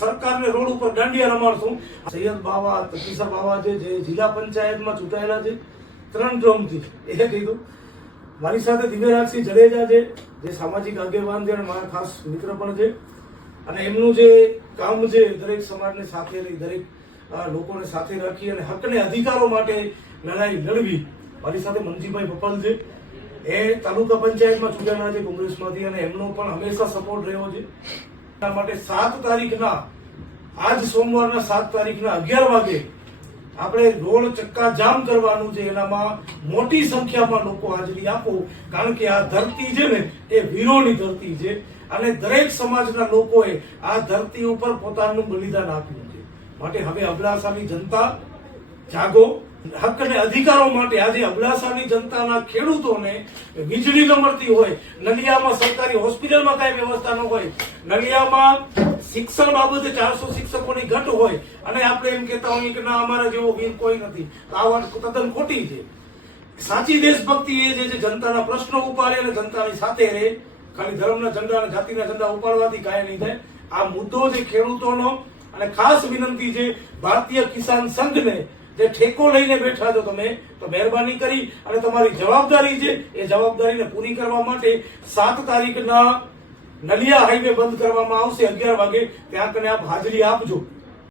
સરકારને રોડ ઉપર દાંડિયા રમાડશું સૈયદ બાવા તકીસા બાવા છે જે જિલ્લા પંચાયતમાં ચૂંટાયેલા છે ત્રણ ટર્મથી એ કીધું મારી સાથે દિવ્યરાજસિંહ જડેજા છે જે સામાજિક આગેવાન છે અને મારા ખાસ મિત્ર પણ છે અને એમનું જે કામ છે દરેક સમાજને સાથે લઈ દરેક લોકોને સાથે રાખી અને હકને અધિકારો માટે લડાઈ લડવી મારી સાથે મનજીભાઈ પપલ છે એ તાલુકા પંચાયતમાં ચૂંટાયેલા છે કોંગ્રેસમાંથી અને એમનો પણ હંમેશા સપોર્ટ રહ્યો છે માટે સાત તારીખના આજ સોમવારના સાત તારીખના અગિયાર વાગે આપણે રોડ ચક્કા જામ કરવાનું છે એનામાં મોટી સંખ્યામાં લોકો હાજરી આપો કારણ કે આ ધરતી છે ને એ વીરોની ધરતી છે અને દરેક સમાજના લોકોએ આ ધરતી ઉપર પોતાનું બલિદાન આપ્યું છે માટે હવે અબડાસાની જનતા જાગો હક અને અધિકારો માટે આજે અબડાસાની જનતાના ખેડૂતોને વીજળી નમળતી હોય નલિયામાં સરકારી હોસ્પિટલમાં કાંઈ વ્યવસ્થા ન હોય નલિયામાં શિક્ષણ બાબતે ચારસો શિક્ષકોની ઘટ હોય અને આપણે એમ કહેતા હોય કે ના અમારા જેવો વીર કોઈ નથી આ વાત તદ્દન ખોટી છે સાચી દેશભક્તિ એ છે જે જનતાના પ્રશ્નો ઉપાડે અને જનતાની સાથે રહે ખાલી ધર્મના ઝંડા અને જાતિના ઝંડા ઉપાડવાથી કાંઈ નહીં થાય આ મુદ્દો જે ખેડૂતોનો અને ખાસ વિનંતી છે ભારતીય કિસાન સંઘને જે ઠેકો લઈને બેઠા છો તમે તો મહેરબાની કરી અને તમારી જવાબદારી છે એ જવાબદારીને પૂરી કરવા માટે સાત તારીખના નલિયા હાઈવે બંધ કરવામાં આવશે અગિયાર વાગે ત્યાં કને આપ હાજરી આપજો